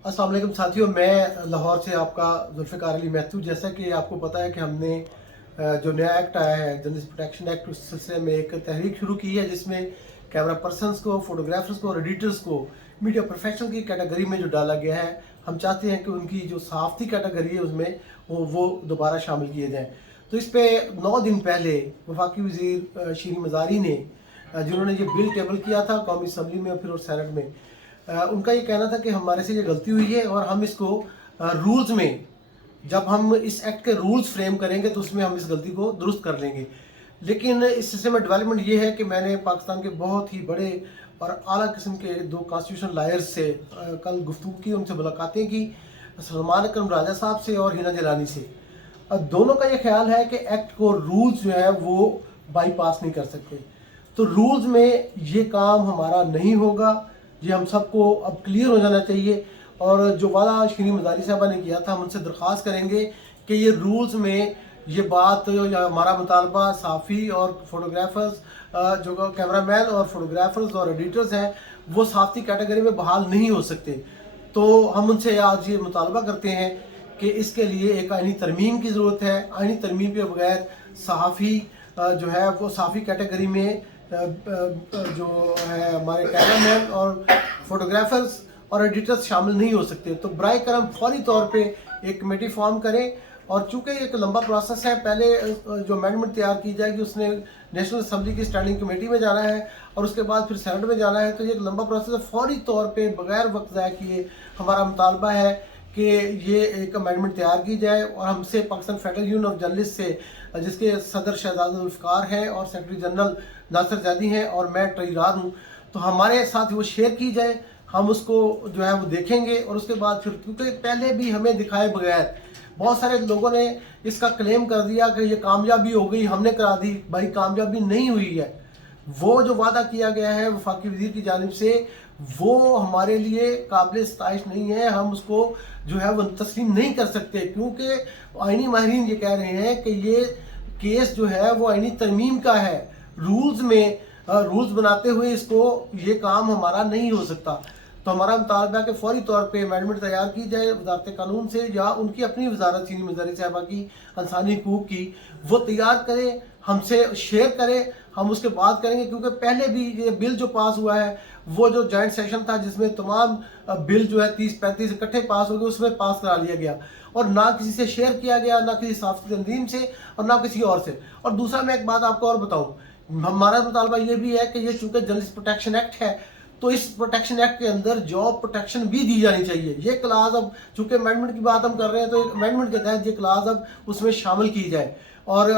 अस्सलाम वालेकुम साथियों, मैं लाहौर से आपका जुल्फ़िकार अली महतू। जैसा कि आपको पता है कि हमने जो नया एक्ट आया है जर्नलिस्ट प्रोटेक्शन एक्ट, उस सिलसिले में एक तहरीक शुरू की है जिसमें कैमरा पर्सनस को, फोटोग्राफर्स को और एडिटर्स को मीडिया प्रोफेशनल की कैटेगरी में जो डाला गया है, हम चाहते हैं कि उनकी जो सहाफ़ती कैटेगरी है उसमें वो दोबारा शामिल किए जाएँ। तो इस पर 9 दिन पहले वफाकी वज़ीर शीरी मज़ारी ने जिन्होंने ये बिल टेबल किया था कौमी असम्बली में और फिर सेनेट में, उनका ये कहना था कि हमारे से ये गलती हुई है और हम इसको रूल्स में, जब हम इस एक्ट के रूल्स फ्रेम करेंगे तो उसमें हम इस गलती को दुरुस्त कर लेंगे। लेकिन इस सिलसिले में डेवलपमेंट ये है कि मैंने पाकिस्तान के बहुत ही बड़े और आला किस्म के 2 कॉन्स्टिट्यूशनल लायर्स से कल गुफ्तगू की, उनसे मुलाकातें की, सलमान अकरम राजा साहब से और हिना जलानी से। दोनों का ये ख्याल है कि एक्ट को रूल्स जो है वो बाईपास नहीं कर सकते। तो रूल्स में ये काम हमारा नहीं होगा, ये हम सबको अब क्लियर हो जाना चाहिए। और जो वादा शीरी मज़ारी साहबा ने किया था, हम उनसे दरख्वास्त करेंगे कि ये रूल्स में ये बात या हमारा मुतालबा सहाफ़ी और फोटोग्राफर्स, जो कैमरामैन और फोटोग्राफर्स और एडिटर्स हैं, वो सहाफ़ती कैटेगरी में बहाल नहीं हो सकते। तो हम उनसे आज ये मुतालबा करते हैं कि इसके लिए एक आइनी तरमीम की ज़रूरत है। आइनी तरमीम के बगैर सहाफ़ी जो है वो सहाफ़ी कैटेगरी में जो है हमारे कैमरामैन और फोटोग्राफर्स और एडिटर्स शामिल नहीं हो सकते। तो बराए करम फौरी तौर पे एक कमेटी फॉर्म करें। और चूँकि एक लंबा प्रोसेस है, पहले जो अमेंडमेंट तैयार की जाएगी उसने नेशनल असम्बली की स्टैंडिंग कमेटी में जाना है और उसके बाद फिर सेनेट में जाना है। तो ये एक लंबा प्रोसेस है। फौरी तौर पे बगैर वक्त ज़ाया किए हमारा मुतालबा है कि ये एक अमेंडमेंट तैयार की जाए। और हमसे Pakistan federal union of journalist से, जिसके सदर शहजाद जुल्फ़िकार हैं और सेक्रेटरी जनरल नासिर ज़ैदी हैं और मैं ट्रेजरार हूँ, तो हमारे साथ वो शेयर की जाए। हम उसको जो है वो देखेंगे और उसके बाद फिर, क्योंकि पहले भी हमें दिखाए बगैर बहुत सारे लोगों ने इसका क्लेम कर दिया कि ये कामयाबी हो गई, हमने करा दी। भाई कामयाबी नहीं हुई है। वो जो वादा किया गया है वफाकी वज़ीर की जानिब से, वो हमारे लिए काबिल सताइश नहीं है। हम उसको जो है वो तस्लीम नहीं कर सकते, क्योंकि आइनी माहिरीन ये कह रहे हैं कि ये केस जो है वो आइनी तरमीम का है। रूल्स में रूल्स बनाते हुए इसको ये काम हमारा नहीं हो सकता। तो हमारा मुतालबा है कि फौरी तौर पे अमेंडमेंट तैयार की जाए वज़ारत कानून से, या उनकी अपनी वजारत शीरी मज़ारी साहबा की इंसानी हकूक़ की, वो तैयार करें, हमसे शेयर करें, हम उसके बाद करेंगे। क्योंकि पहले भी ये बिल जो पास हुआ है, वो जो जॉइंट सेशन था जिसमें तमाम बिल जो है 30-35 इकट्ठे पास हो गए, उसमें पास करा लिया गया और ना किसी से शेयर किया गया, ना किसी सहाफ़ती तंजीम से और ना किसी और से। और दूसरा मैं एक बात आपको और बताऊँ, हमारा मुतालबा ये भी है कि ये चूँकि जर्नलिस्ट प्रोटेक्शन एक्ट है, तो इस प्रोटेक्शन एक्ट के अंदर जॉब प्रोटेक्शन भी दी जानी चाहिए। ये क्लास अब चूँकि अमेंडमेंट की बात हम कर रहे हैं, तो अमेंडमेंट के तहत ये क्लास अब उसमें शामिल की जाए। और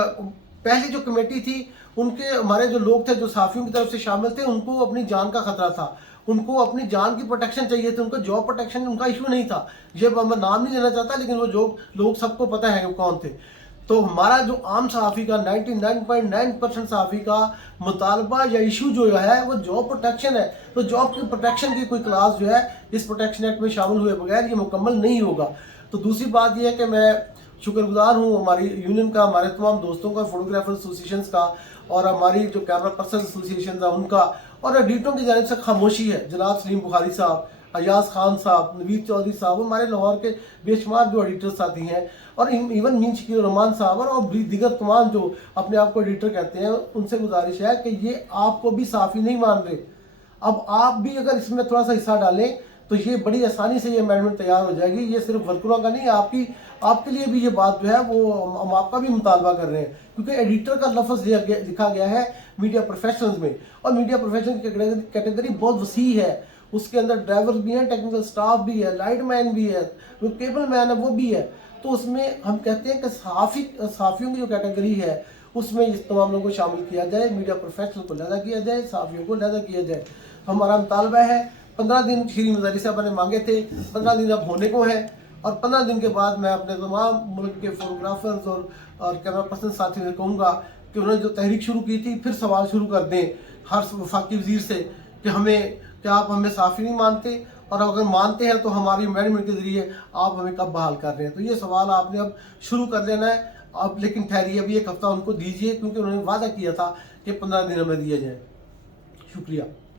पहली जो कमेटी थी, उनके हमारे जो लोग थे जो सहाफ़ियों की तरफ से शामिल थे, उनको अपनी जान का खतरा था, उनको अपनी जान की प्रोटेक्शन चाहिए थी, उनको जॉब प्रोटेक्शन उनका इशू नहीं था। ये मैं नाम नहीं लेना चाहता, लेकिन वो जो लोग सबको पता है वो कौन थे। तो हमारा जो आम सहाफ़ी का 99.9% सहाफ़ी का मुतालबा या इशू जो है वो जॉब प्रोटेक्शन है। तो जॉब की प्रोटेक्शन की कोई क्लास जो है इस प्रोटेक्शन एक्ट में शामिल हुए बगैर ये मुकम्मल नहीं होगा। तो दूसरी बात यह है कि मैं शुक्रगुजार हूँ हमारी यूनियन का, हमारे तमाम दोस्तों का, फोटोग्राफर एसोसिएशन का और हमारी जो कैमरा पर्सन एसोसिएशन है उनका, और एडिटरों की जानिब से खामोशी है। जनाब सलीम बुखारी साहब, अयाज खान साहब, नवीद चौधरी साहब, हमारे लाहौर के बेशुमार जो एडिटर साथी हैं, और इवन मीन शकील रहमान साहब और दीगर तमाम जो अपने आप को एडिटर कहते हैं, उनसे गुजारिश है कि ये आपको भी साफ़ी नहीं मान रहे। अब आप भी अगर इसमें थोड़ा सा हिस्सा डालें तो ये बड़ी आसानी से ये अमेंडमेंट तैयार हो जाएगी। ये सिर्फ वर्करों का नहीं, आपके लिए भी ये बात जो है वो हम आपका भी मुतालबा कर रहे हैं, क्योंकि एडिटर का लफ्ज़ लिखा गया है मीडिया प्रोफेशनल्स में, और मीडिया प्रोफेशनल की कैटेगरी बहुत वसी है। उसके अंदर ड्राइवर भी हैं, टेक्निकल स्टाफ भी है, लाइट मैन भी है, जो केबल मैन है वो भी है। तो उसमें हम कहते हैं कि सहाफ़ियों की जो कैटेगरी है उसमें इस तमाम लोगों को शामिल किया जाए, मीडिया प्रोफेशनल को लहदा किया जाए, सहाफ़ियों को लहदा किया जाए। हमारा मुतालबा है 15 दिन शीरी मज़ारी साहबा ने मांगे थे, 15 दिन अब होने को है, और 15 दिन के बाद मैं अपने तमाम मुल्क के फोटोग्राफर्स और कैमरा पर्सन साथियों से कहूँगा कि उन्होंने जो तहरीक शुरू की थी फिर सवाल शुरू कर दें हर वफाकी वज़ीर से कि क्या आप हमें साफ़ी नहीं मानते, और अगर मानते हैं तो हमारी अमेंडमेंट के ज़रिए आप हमें कब बहाल कर रहे हैं। तो ये सवाल आपने अब शुरू कर देना है अब, लेकिन ठहरिए, अभी एक हफ़्ता उनको दीजिए, क्योंकि उन्होंने वादा किया था कि 15 दिन हमें दिए जाए। शुक्रिया।